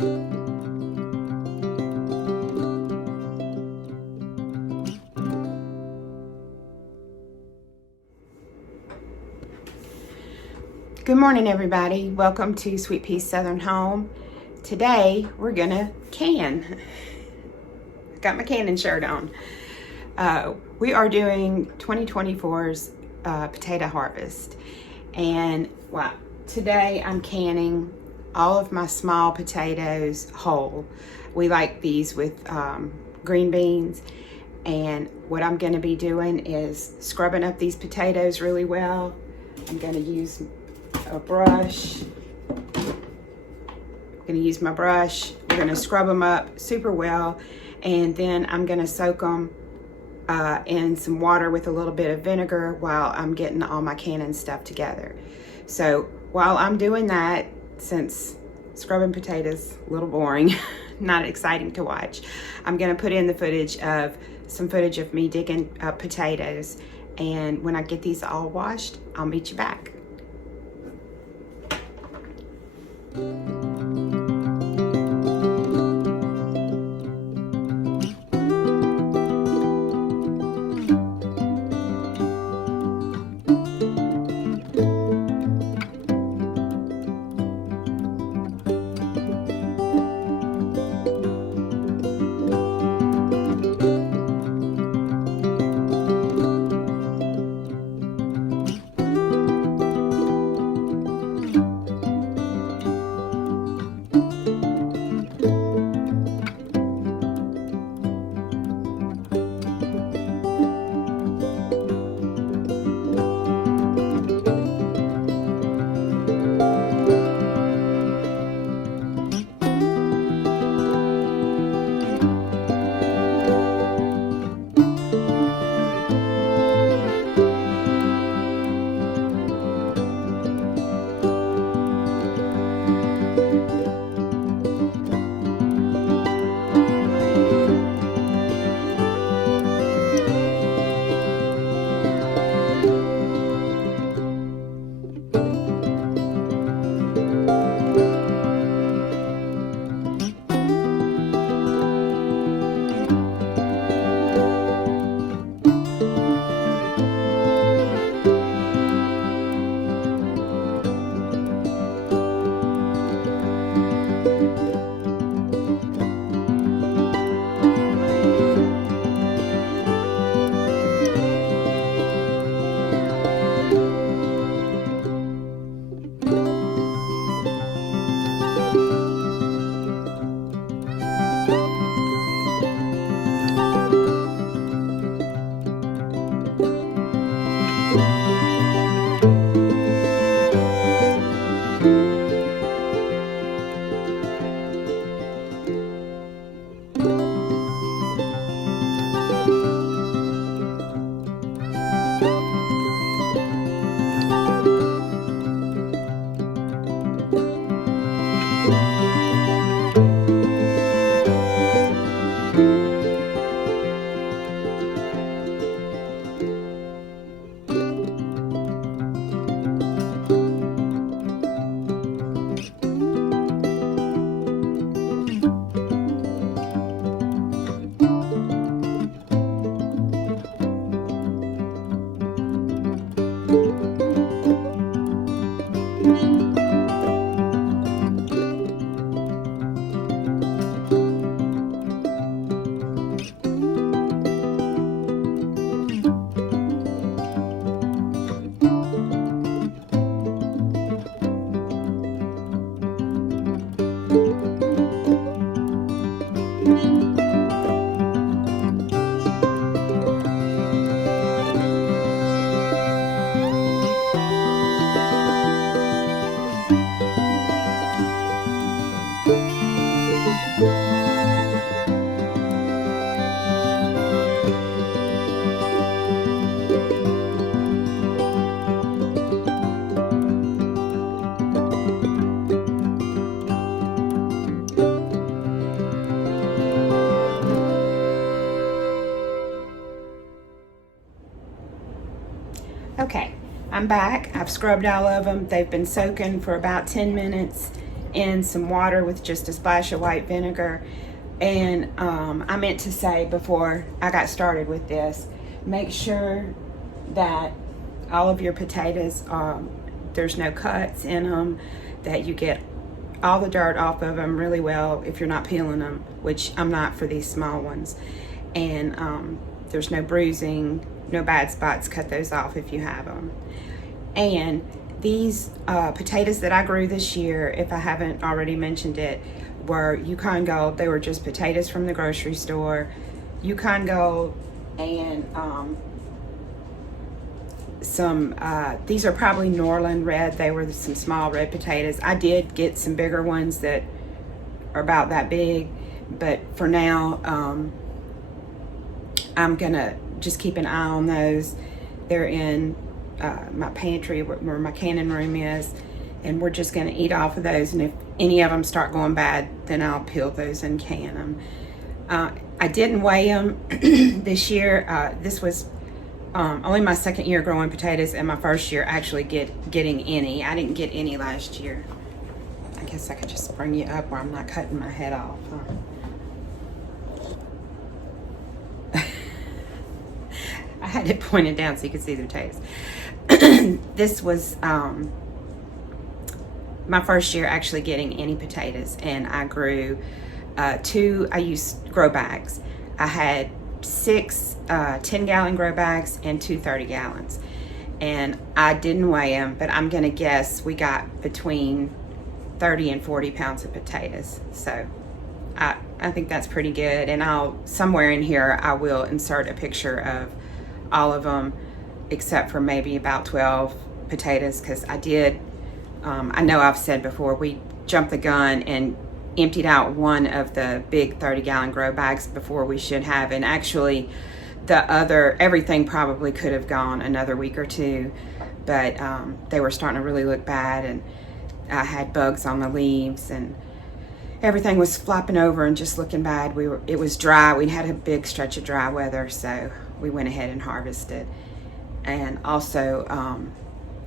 Good morning, everybody. Welcome to Sweet Peace Southern Home. Today we're gonna can. Got my canning shirt on. We are doing 2024's potato harvest, and wow, today I'm canning all of my small potatoes whole. We like these with green beans, and what I'm going to be doing is scrubbing up these potatoes really well. I'm going to use a brush. I'm going to use my brush. We're going to scrub them up super well, and then I'm going to soak them in some water with a little bit of vinegar while I'm getting all my canning stuff together. So while I'm doing that, since scrubbing potatoes a little boring, not exciting to watch, I'm going to put in the some footage of me digging up potatoes, and when I get these all washed, I'll meet you back. Okay, I'm back. I've scrubbed all of them. They've been soaking for about 10 minutes, in some water with just a splash of white vinegar. And I meant to say before I got started with this, make sure that all of your potatoes, there's no cuts in them, that you get all the dirt off of them really well if you're not peeling them, which I'm not for these small ones. And there's no bruising, no bad spots. Cut those off if you have them. And these potatoes that I grew this year, if I haven't already mentioned it, were Yukon Gold. They were just potatoes from the grocery store. Yukon Gold and these are probably Norland Red. They were some small red potatoes. I did get some bigger ones that are about that big, but for now, I'm gonna just keep an eye on those. They're in my pantry where my canning room is, and we're just gonna eat off of those. And if any of them start going bad, then I'll peel those and can them. I didn't weigh them this year. This was only my second year growing potatoes, and my first year actually getting any. I didn't get any last year. I guess I could just bring you up where I'm not cutting my head off. I had it pointed down so you could see the potatoes. This was my first year actually getting any potatoes, and I grew I used grow bags. I had 6 10-gallon grow bags and 2 30-gallons, and I didn't weigh them, but I'm gonna guess we got between 30 and 40 pounds of potatoes. So I think that's pretty good. And somewhere in here I will insert a picture of all of them except for maybe about 12 potatoes, because I know I've said before, we jumped the gun and emptied out one of the big 30-gallon grow bags before we should have, and actually everything probably could have gone another week or two, but they were starting to really look bad, and I had bugs on the leaves, and everything was flopping over and just looking bad. It was dry. We'd had a big stretch of dry weather, so we went ahead and harvested. And also,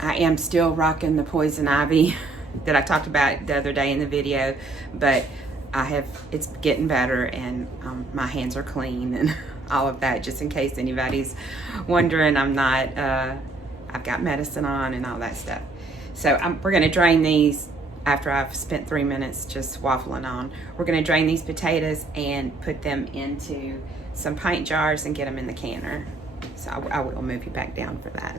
I am still rocking the poison ivy that I talked about the other day in the video, but it's getting better, and my hands are clean and all of that, just in case anybody's wondering. I've got medicine on and all that stuff. So we're gonna drain these after I've spent 3 minutes just waffling on. We're gonna drain these potatoes and put them into some pint jars and get them in the canner. So I will move you back down for that.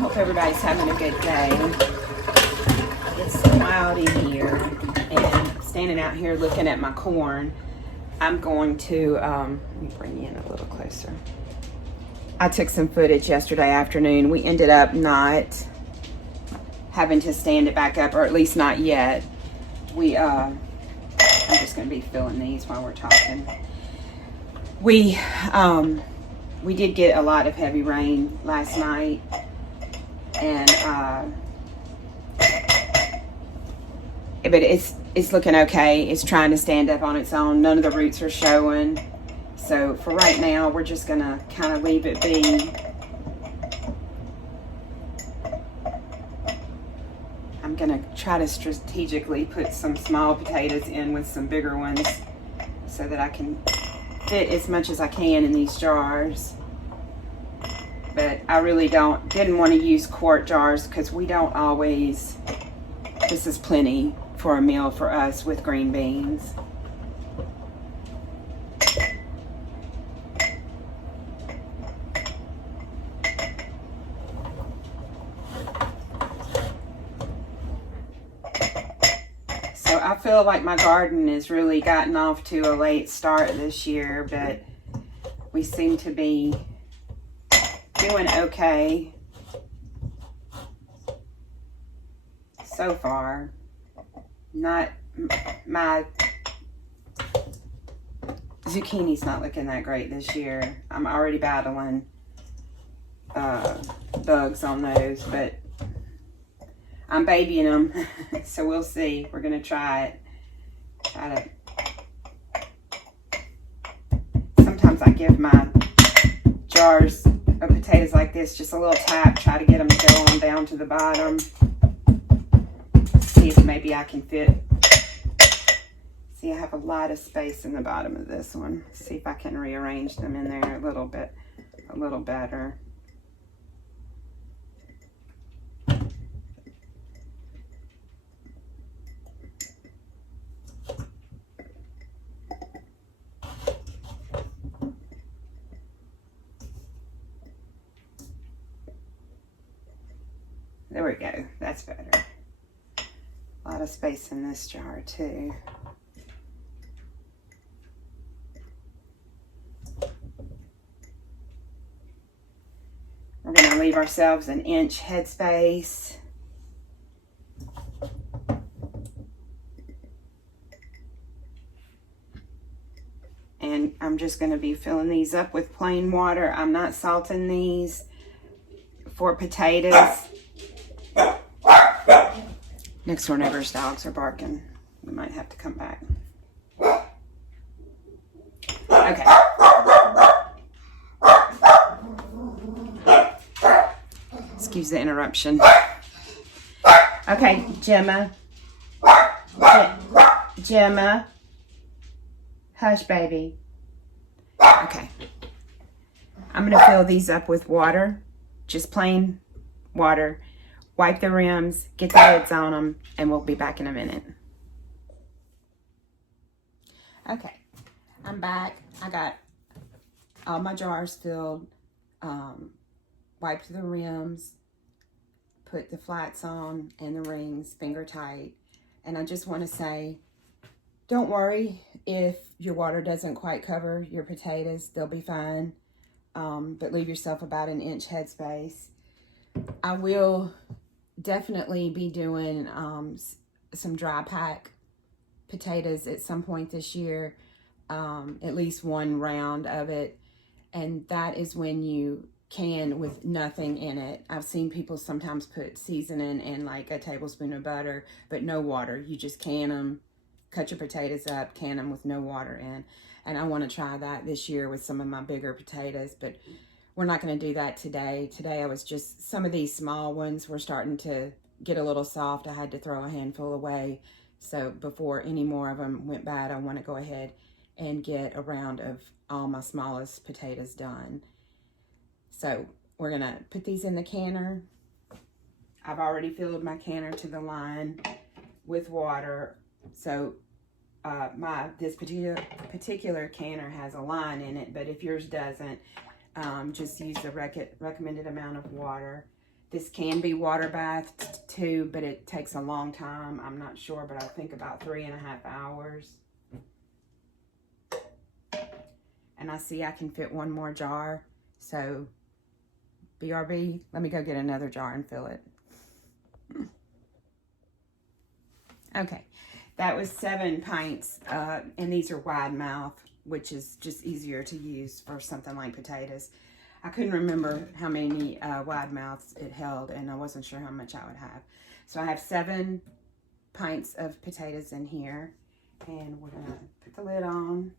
Hope everybody's having a good day. It's cloudy here, and I'm standing out here looking at my corn. I'm going to, let me bring you in a little closer. I took some footage yesterday afternoon. We ended up not having to stand it back up, or at least not yet. I'm just gonna be filling these while we're talking. We did get a lot of heavy rain last night, and but it's looking okay. It's trying to stand up on its own. None of the roots are showing. So for right now, we're just gonna kind of leave it be. I'm gonna try to strategically put some small potatoes in with some bigger ones so that I can fit as much as I can in these jars. But I really didn't want to use quart jars, because we don't always, this is plenty for a meal for us with green beans. So I feel like my garden has really gotten off to a late start this year, but we seem to be doing okay so far. My zucchini's not looking that great this year. I'm already battling bugs on those, but I'm babying them, so we'll see. We're gonna try it. Sometimes I give my jars of potatoes like this just a little tap, try to get them to go on down to the bottom. See if maybe I can fit. See, I have a lot of space in the bottom of this one. See if I can rearrange them in there a little better. There we go, that's better. A lot of space in this jar too. We're going to leave ourselves an inch headspace. And I'm just going to be filling these up with plain water. I'm not salting these for potatoes. Next door neighbor's dogs are barking. We might have to come back. Okay. Excuse the interruption. Okay, Gemma. Gemma. Hush, baby. Okay. I'm going to fill these up with water. Just plain water. Wipe the rims, get the lids on them, and we'll be back in a minute. Okay, I'm back. I got all my jars filled, wiped the rims, put the flats on and the rings finger tight. And I just want to say, don't worry if your water doesn't quite cover your potatoes, they'll be fine. But leave yourself about an inch headspace. I will definitely be doing some dry pack potatoes at some point this year, at least one round of it, and that is when you can with nothing in it. I've seen people sometimes put seasoning and like a tablespoon of butter, but no water. You just can them, cut your potatoes up, can them with no water in. And I want to try that this year with some of my bigger potatoes, but we're not going to do that today. Today I was just, some of these small ones were starting to get a little soft. I had to throw a handful away. So before any more of them went bad, I want to go ahead and get a round of all my smallest potatoes done. So we're going to put these in the canner. I've already filled my canner to the line with water. So this particular canner has a line in it, but if yours doesn't, just use the recommended amount of water. This can be water bathed too, but it takes a long time. I'm not sure, but I think about 3.5 hours. And I see I can fit one more jar. So BRB, let me go get another jar and fill it. Okay, that was 7 pints, and these are wide mouth, which is just easier to use for something like potatoes. I couldn't remember how many wide mouths it held, and I wasn't sure how much I would have. So I have 7 pints of potatoes in here, and we're gonna put the lid on.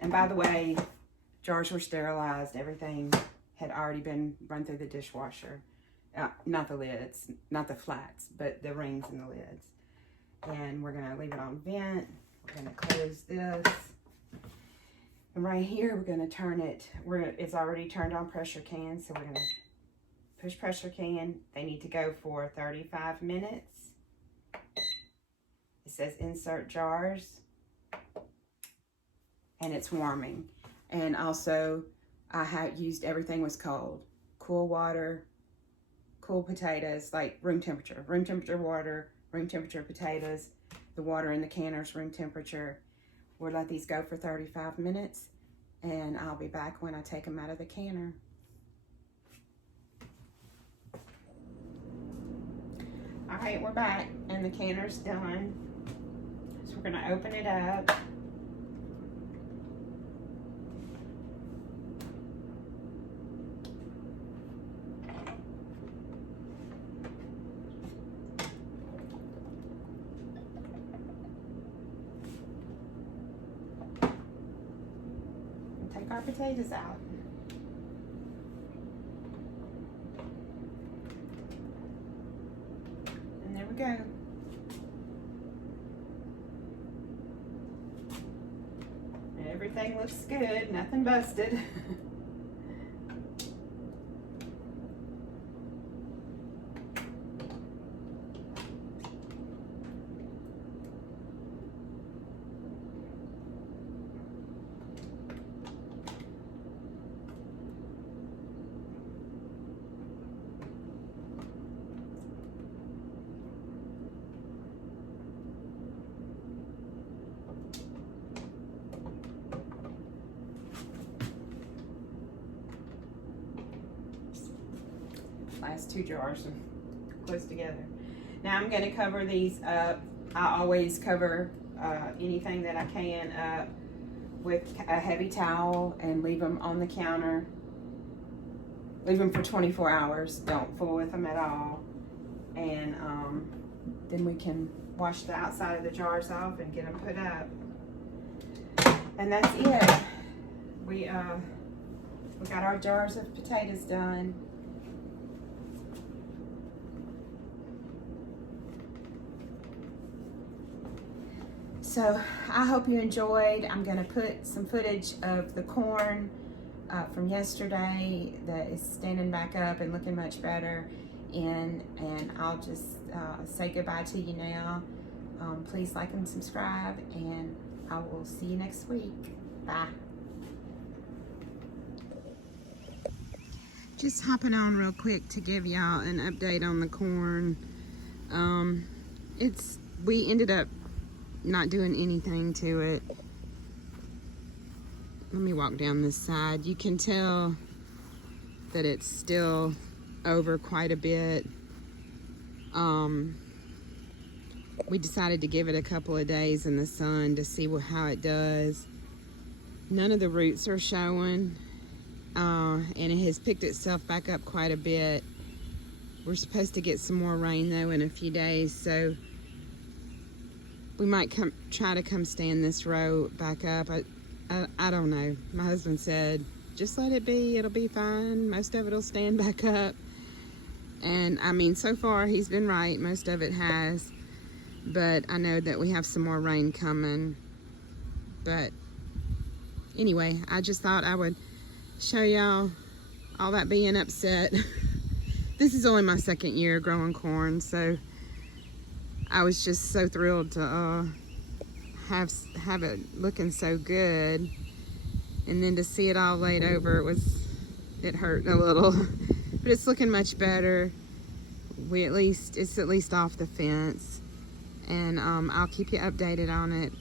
And by the way, jars were sterilized. Everything had already been run through the dishwasher. Not the lids, not the flats, but the rings and the lids. And we're gonna leave it on vent. We're gonna close this. And right here, we're gonna turn it, it's already turned on pressure can, so we're gonna push pressure can. They need to go for 35 minutes. It says insert jars. And it's warming. And also, I had used, everything was cold. Cool water, cool potatoes, like room temperature water, room temperature potatoes. The water in the canner's room temperature. We'll let these go for 35 minutes, and I'll be back when I take them out of the canner. All right, we're back, and the canner's done. So we're gonna open it up. take our potatoes out. And there we go. Everything looks good, nothing busted. Last 2 jars are close together. Now I'm going to cover these up. I always cover anything that I can up with a heavy towel and leave them on the counter. Leave them for 24 hours. Don't fool with them at all. And then we can wash the outside of the jars off and get them put up. And that's it. We got our jars of potatoes done. So I hope you enjoyed. I'm gonna put some footage of the corn from yesterday that is standing back up and looking much better in, and I'll just say goodbye to you now. Please like and subscribe, and I will see you next week. Bye. Just hopping on real quick to give y'all an update on the corn. We ended up not doing anything to it. Let me walk down this side. You can tell that it's still over quite a bit. We decided to give it a couple of days in the sun to see how it does. None of the roots are showing, and it has picked itself back up quite a bit. We're supposed to get some more rain though in a few days, so we might try to come stand this row back up. I don't know. My husband said, just let it be, it'll be fine. Most of it'll stand back up. And I mean, so far he's been right, most of it has. But I know that we have some more rain coming. But anyway, I just thought I would show y'all all that being upset. This is only my 2nd year growing corn, so I was just so thrilled to have it looking so good, and then to see it all laid over, it hurt a little, but it's looking much better. It's at least off the fence, and I'll keep you updated on it